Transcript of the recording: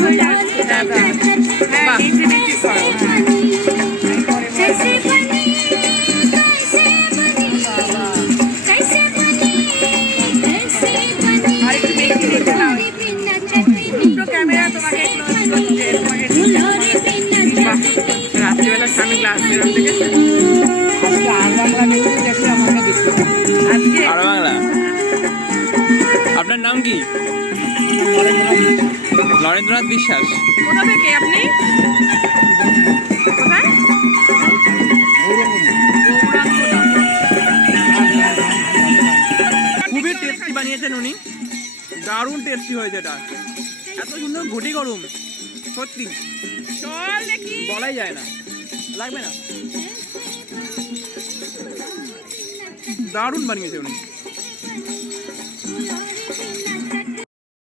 হয়ে যাচ্ছে দাদা। হ্যাঁ, নিচে নিচে করো। আর একটু বেশি নিচে নাও। দুটো ক্যামেরা তোমাকে রাত্রিবেলা স্বামী ক্লাস নেওয়া থেকে আজকে আর বাংলা নিউজে দেখে আমাকে দেখতে আজকে আর বাংলা। আপনার নাম কি? নরেন্দ্রনাথ বিশ্বাস। কোথা থেকে আপনি? কোথায়? খুবই টেস্টি বানিয়েছেন উনি, দারুণ টেস্টি হয়েছে। এটা এত সুন্দর ঘুটি গরম, সত্যি চল দেখি। বলাই যায় না। লাগবে না, দারুণ বানিয়েছে উনি।